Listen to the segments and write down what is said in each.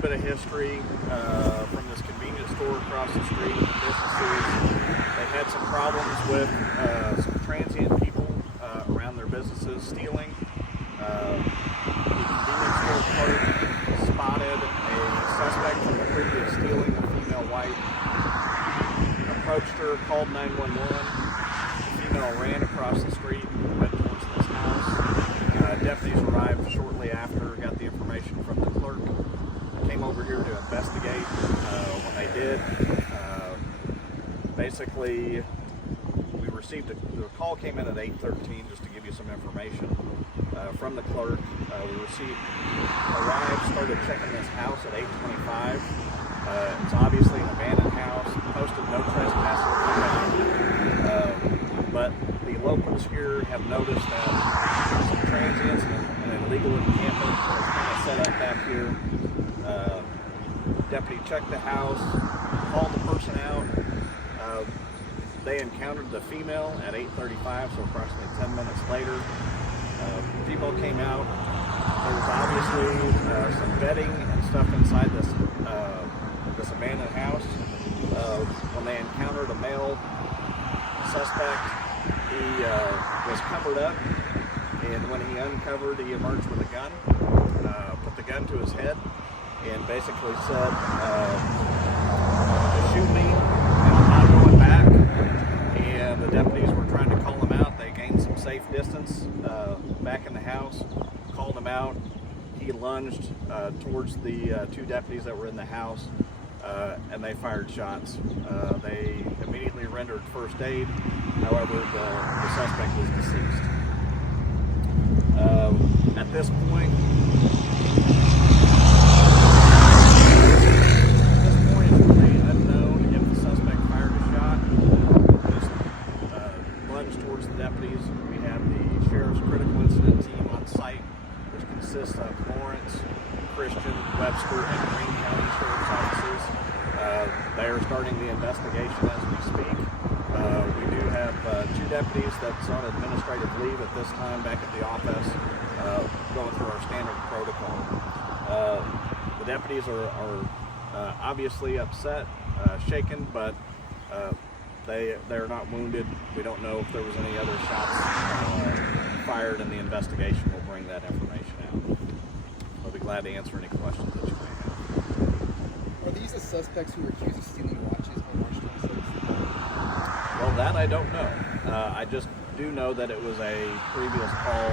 bit of history from this convenience store across the street. Businesses, they had some problems with some transient people around their businesses stealing. The convenience store clerk spotted a suspect from the previous stealing, a female white. Approached her, called 911. The female ran across the street, went towards this house. Deputies arrived shortly after, got the information from the clerk, came over here to investigate. When they did, basically, we received the call came in at 8:13, just to give you some information from the clerk. We arrived, started checking this house at 8:25. It's obviously an abandoned house, posted no trespassing, but the locals here have noticed that some transients and an illegal encampment is kind of set up back here. Deputy checked the house, called the person out. They encountered the female at 8:35, so approximately 10 minutes later. The female came out. There was obviously some bedding and stuff inside this abandoned house. When they encountered a male suspect, he was covered up, and when he uncovered, he emerged with a gun, put the gun to his head, and basically said, "To shoot me, and I'm not going back." And the deputies were trying to call him out. They gained some safe distance back in the house, called him out. He lunged towards the two deputies that were in the house, and they fired shots. They immediately rendered first aid. However, the suspect was deceased. At this point, it's really unknown if the suspect fired a shot. Just lunged towards the deputies. We have the sheriff's critical incident team on site, which consists of Lawrence, Christian, Webster, and Greene County Sheriff's offices. They are starting the investigation as we speak. We do have two deputies that's on administrative leave at this time back at the office, going through our standard protocol. The deputies are obviously upset, shaken, but they're not wounded. We don't know if there was any other shots fired, and the investigation will bring that information out. I'll be glad to answer any questions that you may have. Are these the suspects who were accused of stealing watches on March 26th? Well, that I don't know. I just do know that it was a previous call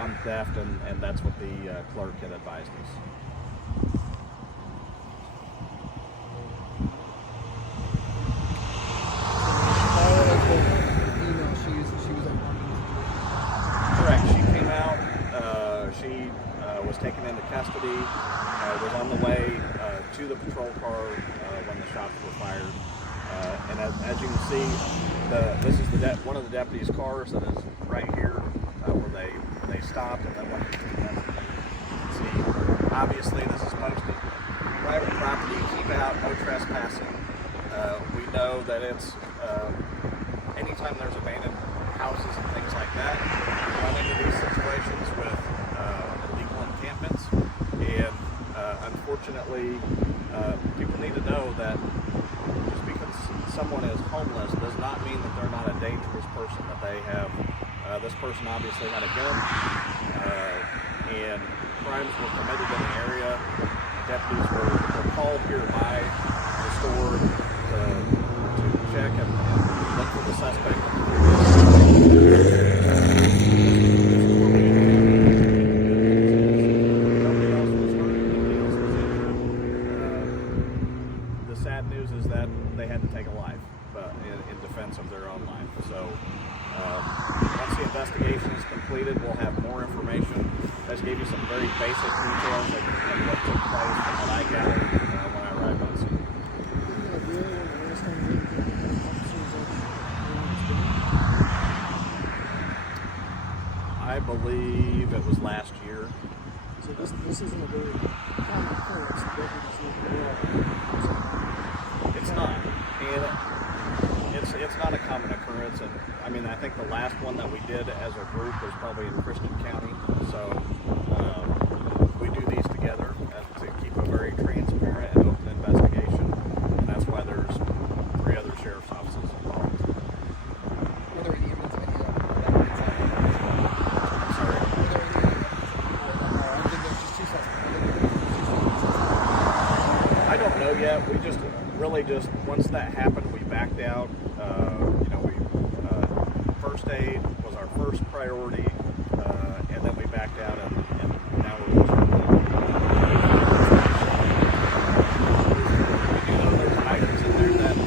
on theft, and that's what the clerk had advised us. Correct. She came out. She was taken into custody. Was on the way to the patrol car when the shots were fired. And as you can see, this is one of the deputies' cars that is right here where they stopped and then went to the investigation. See, obviously this is posted private property. Keep out, no trespassing. We know that it's anytime there's abandoned houses and things like that, we run into these situations with illegal encampments, and unfortunately, people need to know that just because someone is homeless does not mean that they're not a dangerous person. That they have, this person obviously had a gun, and crimes were committed in the area. Deputies were called here by the store to check and look for the suspect. The sad news is that they had to take a life, but in defense of their own life. So once the investigation is completed, we'll have more information. I just gave you some very basic details of what took place from what I gathered when I arrived on scene. I believe it was last year. So this isn't a very common occurrence. It's not, and it's not a common occurrence. And I mean, I think the last one that we did as a group was probably in Christian County. So we do these together to keep a very yet. We just really once that happened, we backed out. First aid was our first priority, and then we backed out, and now we're looking. We do know there's items in there that we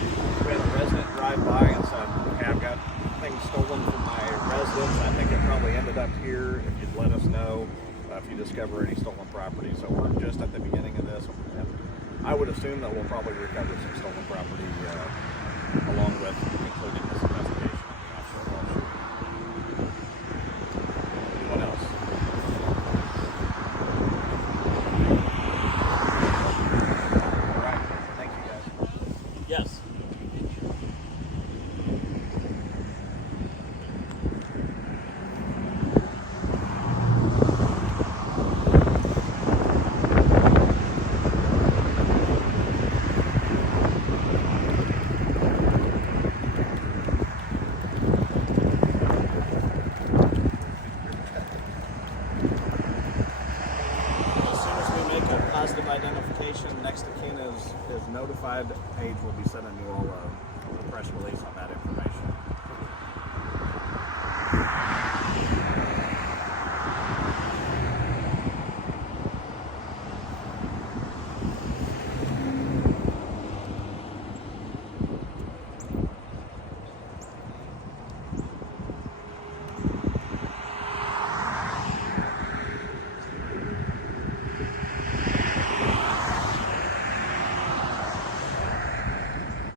had a resident drive by and said, "Okay, I've got things stolen from my residence. I think it probably ended up here. If you'd let us know if you discover any stolen property." So we're just at the beginning of this, and I would assume that we'll probably recover some stolen property along with concluding this investigation on the offshore ball shooting. Anyone else? All right. Thank you, guys. Yes. Positive identification, next of kin is notified, Paige will be sending you all a press release on that information.